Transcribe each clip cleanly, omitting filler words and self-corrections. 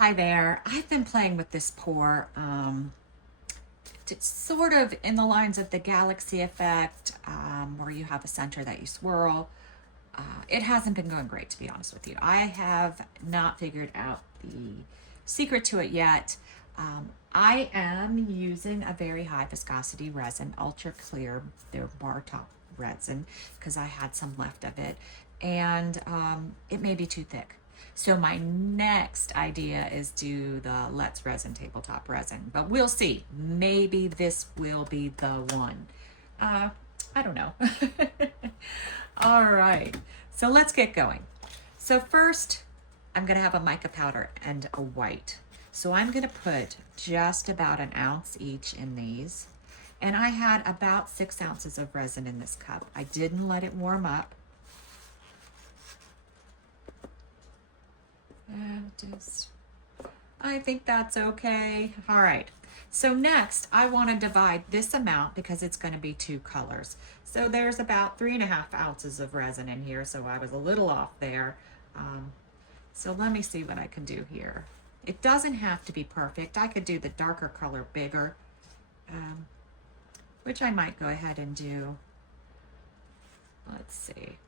Hi there. I've been playing with this pour. It's sort of in the lines of the galaxy effect, where you have a center that you swirl. It hasn't been going great, to be honest with you. I have not figured out the secret to it yet. I am using a very high viscosity resin, ultra clear, their bar top resin, because I had some left of it, and it may be too thick. So my next idea is do the Let's Resin tabletop resin, but we'll see. Maybe this will be the one. I don't know. All right, so let's get going. So first, I'm gonna have a mica powder and a white. So I'm gonna put just about an ounce each in these. And I had about 6 ounces of resin in this cup. I didn't let it warm up. I think that's okay. All right. So next, I want to divide this amount because it's going to be 2 colors. So there's about 3.5 ounces of resin in here. So I was a little off there. So let me see what I can do here. It doesn't have to be perfect. I could do the darker color bigger, which I might go ahead and do. Let's see.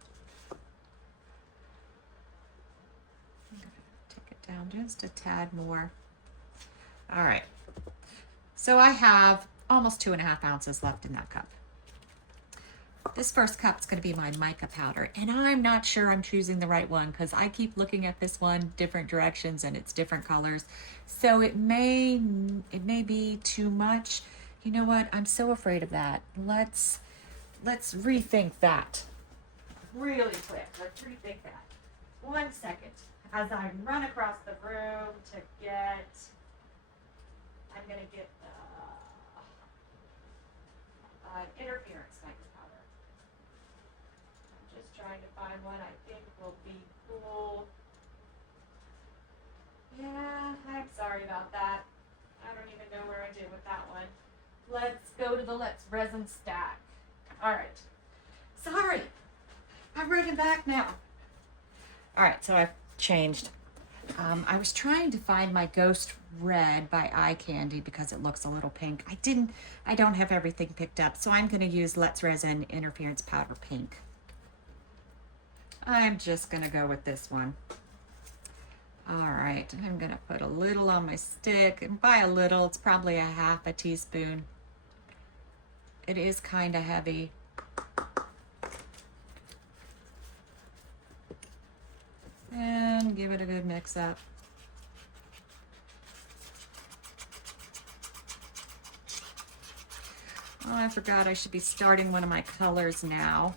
Down just a tad more. All right, so I have almost 2.5 ounces left in that cup. This first cup is going to be my mica powder, and I'm not sure I'm choosing the right one because I keep looking at this one different directions and it's different colors, so it may be too much. You know what, I'm so afraid of that. Let's rethink that really quick. Let's rethink that. 1 second. As I run across the room to get, I'm going to get the interference mica powder. I'm just trying to find one I think will be cool. Yeah, I'm sorry about that. I don't even know where I did with that one. Let's go to the Let's Resin stack. All right. Sorry. I'm running back now. All right, so I've changed. I was trying to find my Ghost Red by Eye Candy because it looks a little pink. I don't have everything picked up, so I'm going to use Let's Resin Interference Powder Pink. I'm just going to go with this one. All right, I'm going to put a little on my stick, and by a little, it's probably a half a teaspoon. It is kind of heavy. And give it a good mix up. Oh, I forgot I should be starting one of my colors now.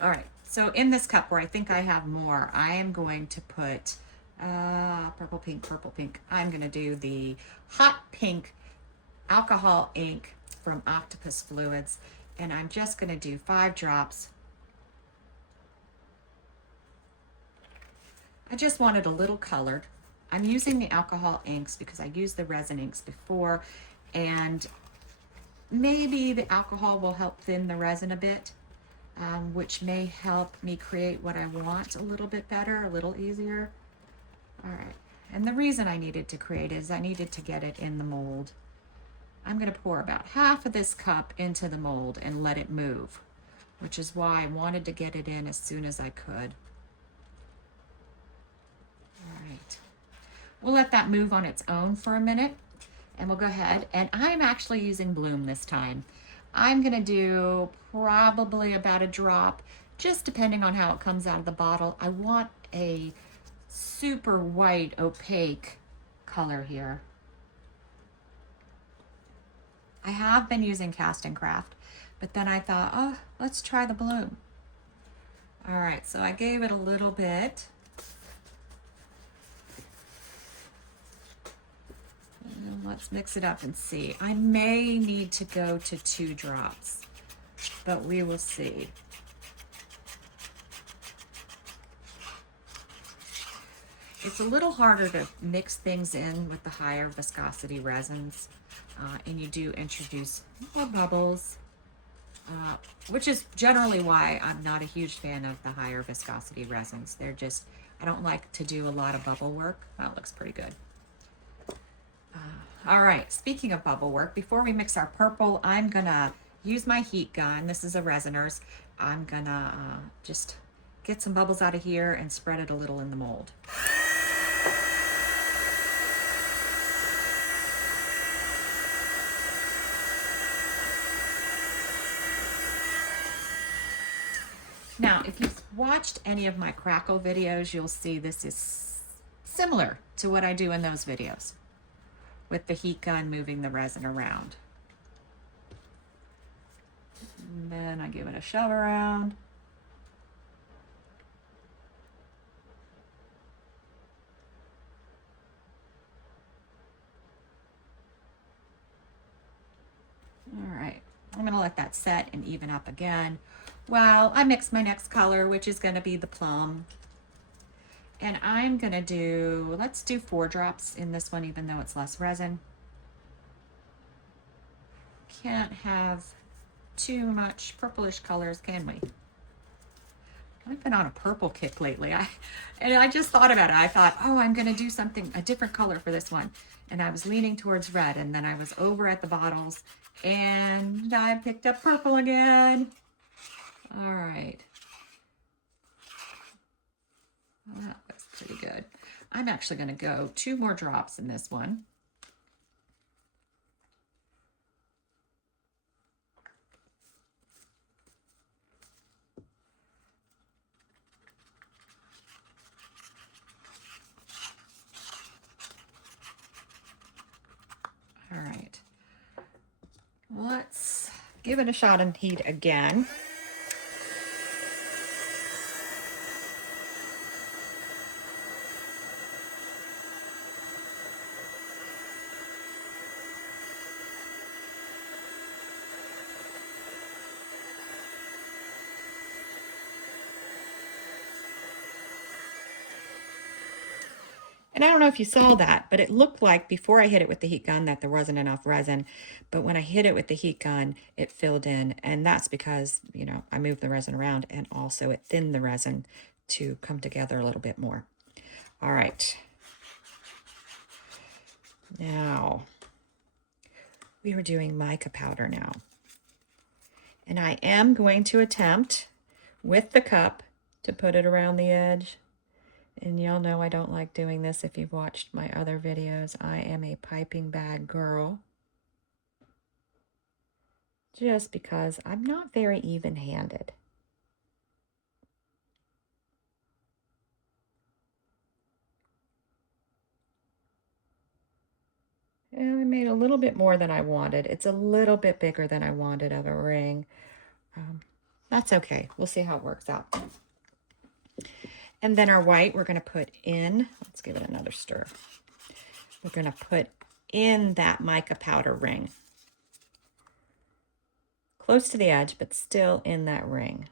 All right, so in this cup where I think I have more, I am going to put purple, pink. I'm gonna do the hot pink alcohol ink from Octopus Fluids, and I'm just gonna do 5 drops. I just want it a little colored. I'm using the alcohol inks because I used the resin inks before, and maybe the alcohol will help thin the resin a bit, which may help me create what I want a little bit better, a little easier. All right, and the reason I needed to create is I needed to get it in the mold. I'm going to pour about half of this cup into the mold and let it move, which is why I wanted to get it in as soon as I could. All right, we'll let that move on its own for a minute, and we'll go ahead, and I'm actually using Bloom this time. I'm gonna do probably about a drop, just depending on how it comes out of the bottle. I want a super white opaque color here. I have been using Cast and Craft, but then I thought, oh, let's try the Bloom. All right, so I gave it a little bit. And let's mix it up and see. I may need to go to 2 drops, but we will see. It's a little harder to mix things in with the higher viscosity resins, and you do introduce more bubbles, which is generally why I'm not a huge fan of the higher viscosity resins. They're just I don't like to do a lot of bubble work. That looks pretty good. All right, speaking of bubble work, before we mix our purple, I'm gonna use my heat gun. This is a Resiners. I'm gonna just get some bubbles out of here and spread it a little in the mold. Now, if you've watched any of my crackle videos, you'll see this is similar to what I do in those videos with the heat gun moving the resin around. And then I give it a shove around. All right, I'm gonna let that set and even up again while I mix my next color, which is gonna be the plum. And I'm gonna do, let's do 4 drops in this one, even though it's less resin. Can't have too much purplish colors, can we? I've been on a purple kick lately. And I just thought about it. I thought, oh, I'm gonna do something, a different color for this one. And I was leaning towards red, and then I was over at the bottles and I picked up purple again. All right. Well, that looks pretty good. I'm actually gonna go 2 more drops in this one. All right, let's give it a shot and heat again. And I don't know if you saw that, but it looked like before I hit it with the heat gun that there wasn't enough resin. But when I hit it with the heat gun, it filled in. And that's because, you know, I moved the resin around, and also it thinned the resin to come together a little bit more. All right. Now, we are doing mica powder now. And I am going to attempt with the cup to put it around the edge. And y'all know I don't like doing this if you've watched my other videos. I am a piping bag girl. Just because I'm not very even-handed. And I made a little bit more than I wanted. It's a little bit bigger than I wanted of a ring. That's okay. We'll see how it works out. And then our white we're going to put in. Let's give it another stir. We're going to put in that mica powder ring. Close to the edge, but still in that ring.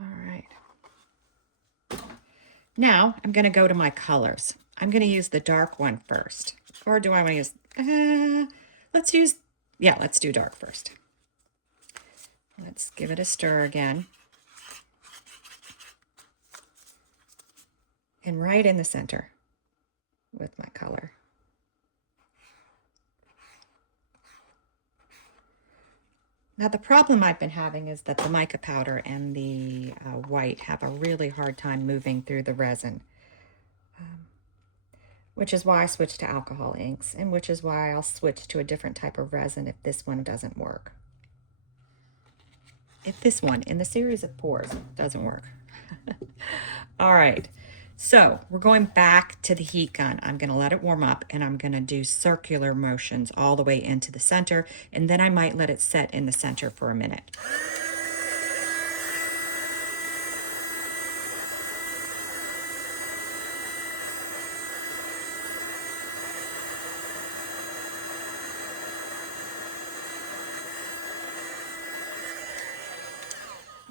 All right. Now I'm going to go to my colors. I'm going to use the dark one first. Or do I want to use, let's do dark first. Let's give it a stir again. And right in the center with my color. Now the problem I've been having is that the mica powder and the white have a really hard time moving through the resin, which is why I switched to alcohol inks, and which is why I'll switch to a different type of resin if this one doesn't work. If this one in the series of pours doesn't work. All right. So we're going back to the heat gun. I'm going to let it warm up, and I'm going to do circular motions all the way into the center, and then I might let it set in the center for a minute.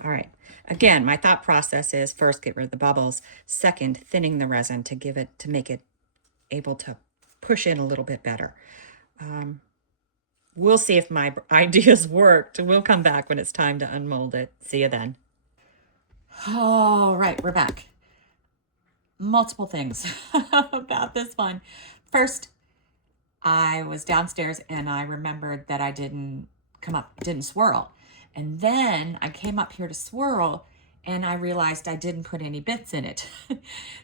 All right. Again, my thought process is first, get rid of the bubbles. Second, thinning the resin to make it able to push in a little bit better. We'll see if my ideas worked. We'll come back when it's time to unmold it. See you then. All right, we're back. Multiple things about this one. First, I was downstairs and I remembered that I didn't swirl. And then I came up here to swirl and I realized I didn't put any bits in it.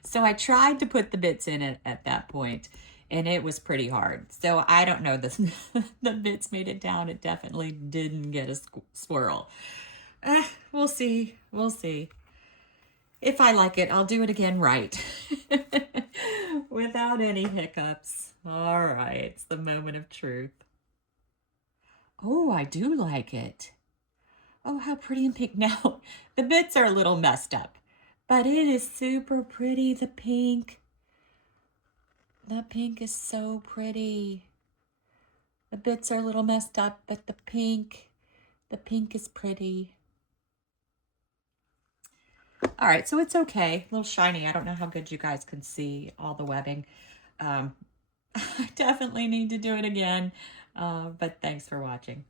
So I tried to put the bits in it at that point and it was pretty hard. So I don't know, the bits made it down. It definitely didn't get a swirl. We'll see. We'll see. If I like it, I'll do it again right. Without any hiccups. All right, it's the moment of truth. Oh, I do like it. Oh, how pretty and pink. Now, the bits are a little messed up, but it is super pretty, the pink. The pink is so pretty. The bits are a little messed up, but the pink is pretty. All right, so it's okay. A little shiny. I don't know how good you guys can see all the webbing. I definitely need to do it again, but thanks for watching.